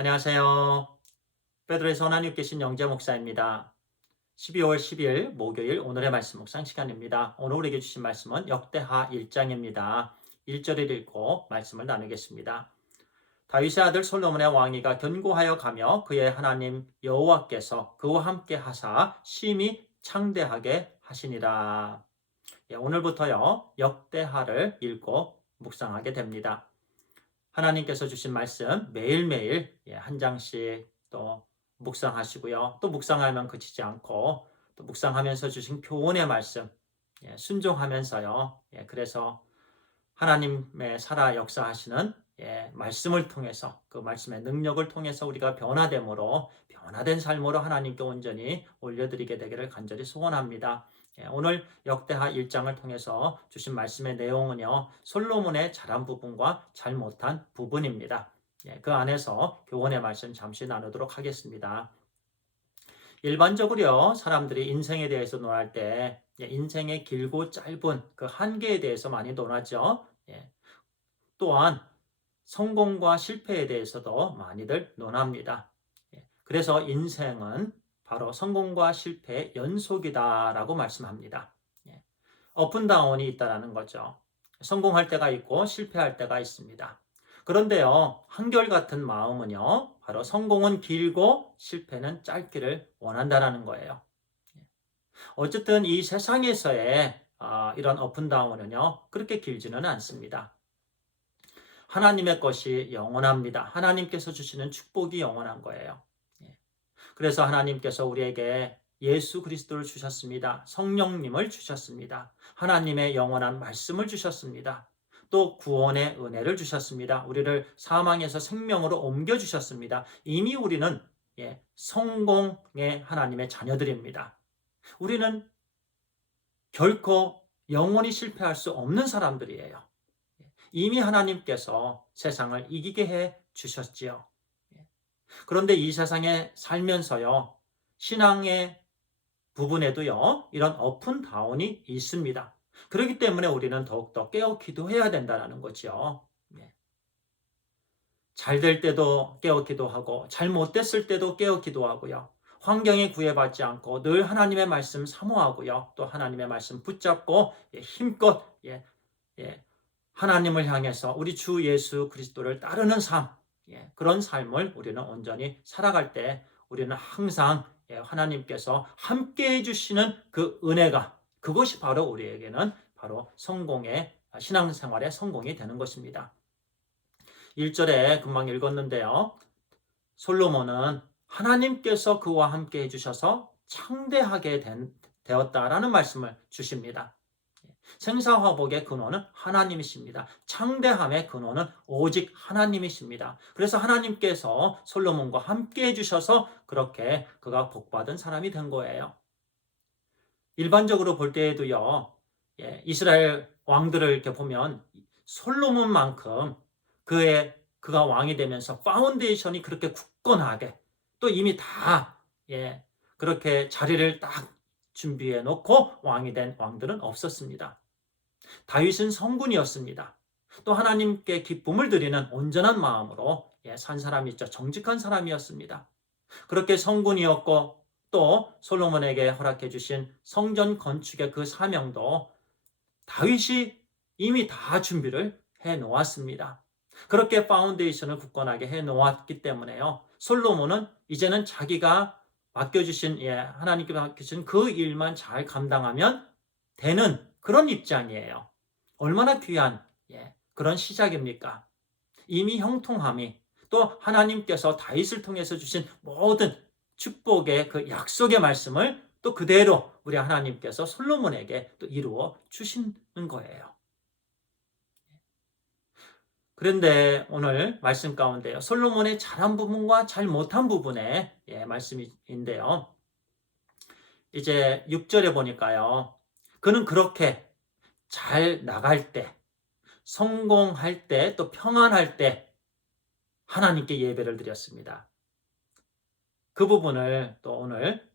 안녕하세요. 베드로의 하나님 계신 영재 목사입니다. 12월 10일 목요일 오늘의 말씀 묵상 시간입니다. 오늘 우리에게 주신 말씀은 역대하 1장입니다. 1절을 읽고 말씀을 나누겠습니다. 다윗의 아들 솔로몬의 왕위가 견고하여 가며 그의 하나님 여호와께서 그와 함께 하사 심히 창대하게 하시니라. 오늘부터요 역대하를 읽고 묵상하게 됩니다. 하나님께서 주신 말씀 매일매일 한 장씩 또 묵상하시고요. 또 묵상하면 그치지 않고 또 묵상하면서 주신 교훈의 말씀 순종하면서요. 그래서 하나님의 살아 역사하시는 말씀을 통해서 그 말씀의 능력을 통해서 우리가 변화됨으로 변화된 삶으로 하나님께 온전히 올려드리게 되기를 간절히 소원합니다. 오늘 역대하 1장을 통해서 주신 말씀의 내용은요. 솔로몬의 잘한 부분과 잘 못한 부분입니다. 그 안에서 교훈의 말씀 잠시 나누도록 하겠습니다. 일반적으로 사람들이 인생에 대해서 논할 때 인생의 길고 짧은 그 한계에 대해서 많이 논하죠. 또한 성공과 실패에 대해서도 많이들 논합니다. 그래서 인생은 바로 성공과 실패의 연속이다라고 말씀합니다. 업앤다운이 있다라는 거죠. 성공할 때가 있고 실패할 때가 있습니다. 그런데요, 한결같은 마음은요, 바로 성공은 길고 실패는 짧기를 원한다라는 거예요. 어쨌든 이 세상에서의 이런 업앤다운은요, 그렇게 길지는 않습니다. 하나님의 것이 영원합니다. 하나님께서 주시는 축복이 영원한 거예요. 그래서 하나님께서 우리에게 예수 그리스도를 주셨습니다. 성령님을 주셨습니다. 하나님의 영원한 말씀을 주셨습니다. 또 구원의 은혜를 주셨습니다. 우리를 사망에서 생명으로 옮겨주셨습니다. 이미 우리는 성공의 하나님의 자녀들입니다. 우리는 결코 영원히 실패할 수 없는 사람들이에요. 이미 하나님께서 세상을 이기게 해 주셨지요. 그런데 이 세상에 살면서요, 신앙의 부분에도요, 이런 업앤다운이 있습니다. 그렇기 때문에 우리는 더욱더 깨어 기도해야 된다는 거죠. 잘 될 때도 깨어 기도하고, 잘못됐을 때도 깨어 기도하고요. 환경에 구애받지 않고 늘 하나님의 말씀 사모하고요. 또 하나님의 말씀 붙잡고 힘껏 하나님을 향해서 우리 주 예수 그리스도를 따르는 삶, 그런 삶을 우리는 온전히 살아갈 때 우리는 항상 하나님께서 함께 해주시는 그 은혜가 그것이 바로 우리에게는 바로 성공의 신앙생활의 성공이 되는 것입니다. 1절에 금방 읽었는데요. 솔로몬은 하나님께서 그와 함께 해주셔서 창대하게 되었다라는 말씀을 주십니다. 생사화복의 근원은 하나님이십니다. 창대함의 근원은 오직 하나님이십니다. 그래서 하나님께서 솔로몬과 함께 해주셔서 그렇게 그가 복받은 사람이 된 거예요. 일반적으로 볼 때에도요, 이스라엘 왕들을 이렇게 보면 솔로몬만큼 그가 왕이 되면서 파운데이션이 그렇게 굳건하게 또 이미 다 그렇게 자리를 딱 준비해 놓고 왕이 된 왕들은 없었습니다. 다윗은 성군이었습니다. 또 하나님께 기쁨을 드리는 온전한 마음으로 산 사람이죠. 정직한 사람이었습니다. 그렇게 성군이었고 또 솔로몬에게 허락해 주신 성전 건축의 그 사명도 다윗이 이미 다 준비를 해 놓았습니다. 그렇게 파운데이션을 굳건하게 해 놓았기 때문에요. 솔로몬은 이제는 자기가 맡겨주신 하나님께 맡겨주신 그 일만 잘 감당하면 되는 그런 입장이에요. 얼마나 귀한 그런 시작입니까? 이미 형통함이 또 하나님께서 다윗을 통해서 주신 모든 축복의 그 약속의 말씀을 또 그대로 우리 하나님께서 솔로몬에게 또 이루어 주시는 거예요. 그런데 오늘 말씀 가운데요. 솔로몬의 잘한 부분과 잘 못한 부분의 말씀인데요. 이제 6절에 보니까요. 그는 그렇게 잘 나갈 때, 성공할 때, 또 평안할 때 하나님께 예배를 드렸습니다. 그 부분을 또 오늘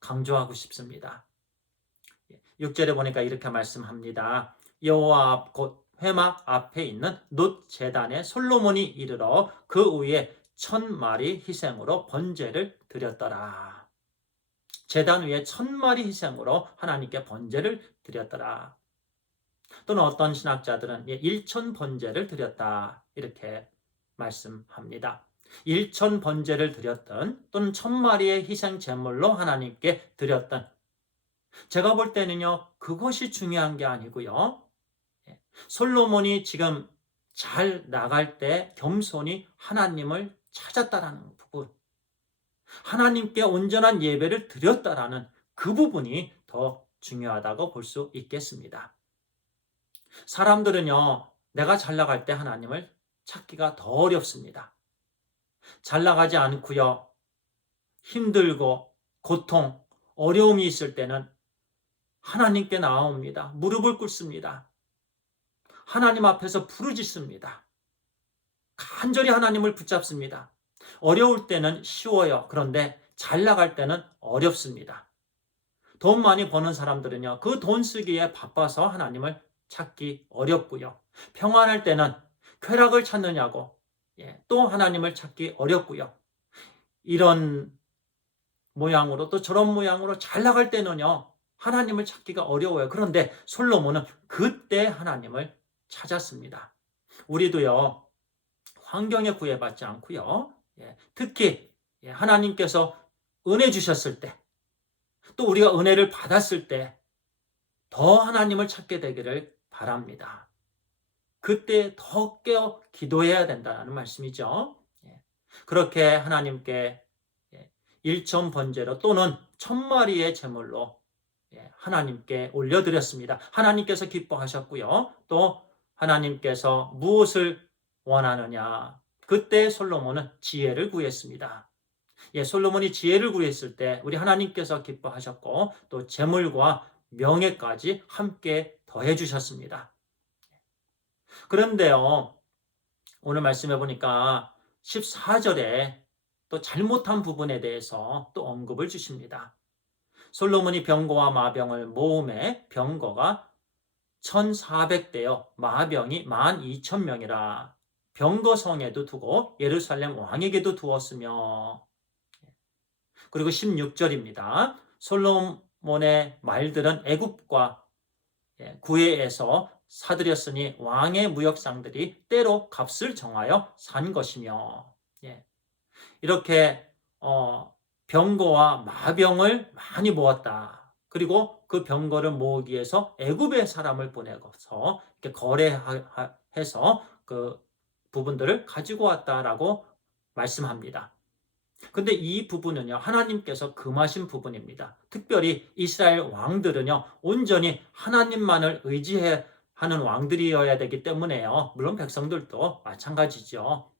강조하고 싶습니다. 6절에 보니까 이렇게 말씀합니다. 여호와 앞 곧 회막 앞에 있는 놋 제단에 솔로몬이 이르러 그 위에 1000마리 희생으로 번제를 드렸더라. 제단 위에 1000마리 희생으로 하나님께 번제를 드렸더라. 또는 어떤 신학자들은 1000 번제를 드렸다 이렇게 말씀합니다. 1000 번제를 드렸던 또는 1000마리의 희생 제물로 하나님께 드렸던, 제가 볼 때는요 그것이 중요한 게 아니고요, 솔로몬이 지금 잘 나갈 때 겸손히 하나님을 찾았다라는 부분, 하나님께 온전한 예배를 드렸다라는 그 부분이 더 중요하다고 볼 수 있겠습니다. 사람들은요, 내가 잘 나갈 때 하나님을 찾기가 더 어렵습니다. 잘 나가지 않고요, 힘들고 고통, 어려움이 있을 때는 하나님께 나아옵니다. 무릎을 꿇습니다. 하나님 앞에서 부르짖습니다. 간절히 하나님을 붙잡습니다. 어려울 때는 쉬워요. 그런데 잘 나갈 때는 어렵습니다. 돈 많이 버는 사람들은요, 그 돈 쓰기에 바빠서 하나님을 찾기 어렵고요. 평안할 때는 쾌락을 찾느냐고 또 하나님을 찾기 어렵고요. 이런 모양으로 또 저런 모양으로 잘 나갈 때는요, 하나님을 찾기가 어려워요. 그런데 솔로몬은 그때 하나님을 찾았습니다. 우리도요, 환경에 구애받지 않고요, 특히 하나님께서 은혜 주셨을 때, 또 우리가 은혜를 받았을 때 더 하나님을 찾게 되기를 바랍니다. 그때 더 깨어 기도해야 된다는 말씀이죠. 그렇게 하나님께 1000 번제로 또는 1000마리의 제물로 하나님께 올려드렸습니다. 하나님께서 기뻐하셨고요. 또 하나님께서 무엇을 원하느냐, 그때 솔로몬은 지혜를 구했습니다. 솔로몬이 지혜를 구했을 때 우리 하나님께서 기뻐하셨고 또 재물과 명예까지 함께 더해 주셨습니다. 그런데요, 오늘 말씀해 보니까 14절에 또 잘못한 부분에 대해서 또 언급을 주십니다. 솔로몬이 병거와 마병을 모음해 병거가 1400대여 마병이 12,000명이라 병거성에도 두고 예루살렘 왕에게도 두었으며, 그리고 16절입니다. 솔로몬의 말들은 애굽과 구해에서 사들였으니 왕의 무역상들이 때로 값을 정하여 산 것이며, 이렇게 병거와 마병을 많이 모았다. 그리고 그 병거를 모으기 위해서 애굽의 사람을 보내서 이렇게 거래해서 그 부분들을 가지고 왔다라고 말씀합니다. 근데 이 부분은요, 하나님께서 금하신 부분입니다. 특별히 이스라엘 왕들은요, 온전히 하나님만을 의지해 하는 왕들이어야 되기 때문에요. 물론 백성들도 마찬가지죠.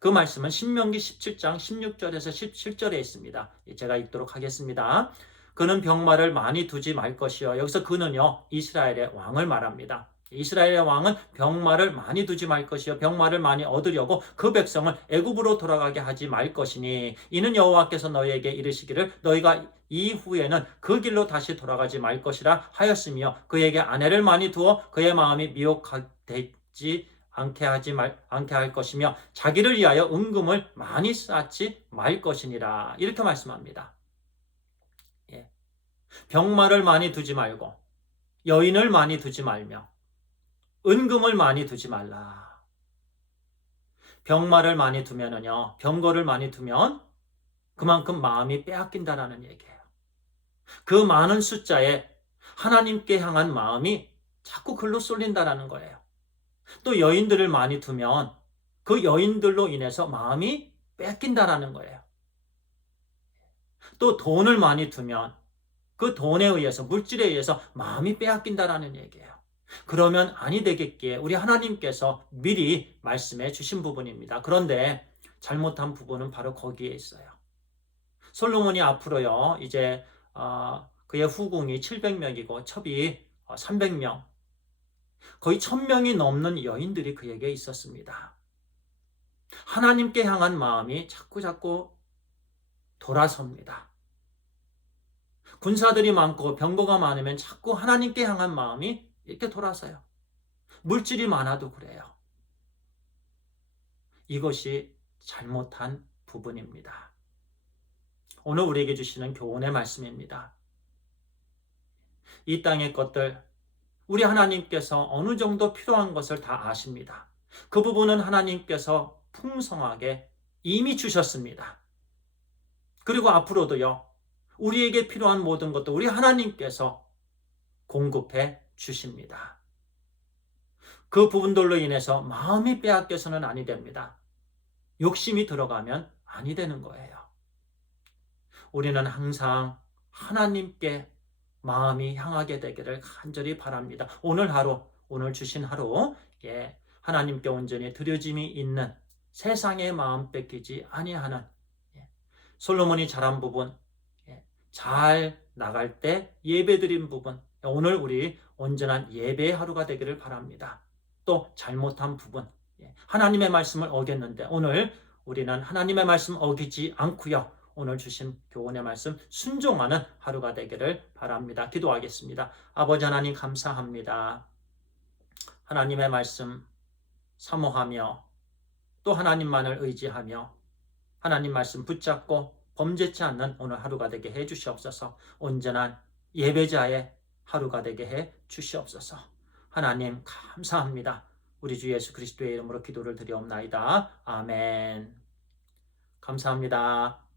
그 말씀은 신명기 17장 16절에서 17절에 있습니다. 제가 읽도록 하겠습니다. 그는 병마를 많이 두지 말 것이요. 여기서 그는요, 이스라엘의 왕을 말합니다. 이스라엘의 왕은 병마를 많이 두지 말 것이요, 병마를 많이 얻으려고 그 백성을 애굽으로 돌아가게 하지 말 것이니, 이는 여호와께서 너희에게 이르시기를 너희가 이후에는 그 길로 다시 돌아가지 말 것이라 하였으며, 그에게 아내를 많이 두어 그의 마음이 미혹되지 않게 할 것이며, 자기를 위하여 은금을 많이 쌓지 말 것이니라. 이렇게 말씀합니다. 병마를 많이 두지 말고 여인을 많이 두지 말며 은금을 많이 두지 말라. 병마를 많이 두면은요, 병거를 많이 두면 그만큼 마음이 빼앗긴다라는 얘기예요. 그 많은 숫자에 하나님께 향한 마음이 자꾸 글로 쏠린다라는 거예요. 또 여인들을 많이 두면 그 여인들로 인해서 마음이 뺏긴다라는 거예요. 또 돈을 많이 두면 그 돈에 의해서, 물질에 의해서 마음이 빼앗긴다라는 얘기예요. 그러면 아니 되겠기에 우리 하나님께서 미리 말씀해 주신 부분입니다. 그런데 잘못한 부분은 바로 거기에 있어요. 솔로몬이 앞으로요, 이제 그의 후궁이 700명이고 첩이 300명, 거의 1000명이 넘는 여인들이 그에게 있었습니다. 하나님께 향한 마음이 자꾸 돌아섭니다. 군사들이 많고 병거가 많으면 자꾸 하나님께 향한 마음이 이렇게 돌아서요. 물질이 많아도 그래요. 이것이 잘못한 부분입니다. 오늘 우리에게 주시는 교훈의 말씀입니다. 이 땅의 것들, 우리 하나님께서 어느 정도 필요한 것을 다 아십니다. 그 부분은 하나님께서 풍성하게 이미 주셨습니다. 그리고 앞으로도요, 우리에게 필요한 모든 것도 우리 하나님께서 공급해 주십니다. 그 부분들로 인해서 마음이 빼앗겨서는 아니 됩니다. 욕심이 들어가면 아니 되는 거예요. 우리는 항상 하나님께 마음이 향하게 되기를 간절히 바랍니다. 오늘 하루, 오늘 주신 하루, 하나님께 온전히 드려짐이 있는 세상의 마음 뺏기지 아니하는 솔로몬이 잘한 부분, 잘 나갈 때 예배드린 부분, 오늘 우리 온전한 예배의 하루가 되기를 바랍니다. 또 잘못한 부분, 하나님의 말씀을 어겼는데 오늘 우리는 하나님의 말씀 어기지 않고요. 오늘 주신 교훈의 말씀 순종하는 하루가 되기를 바랍니다. 기도하겠습니다. 아버지 하나님 감사합니다. 하나님의 말씀 사모하며 또 하나님만을 의지하며 하나님 말씀 붙잡고 범죄치 않는 오늘 하루가 되게 해 주시옵소서. 온전한 예배자의 하루가 되게 해 주시옵소서. 하나님 감사합니다. 우리 주 예수 그리스도의 이름으로 기도를 드리옵나이다. 아멘. 감사합니다.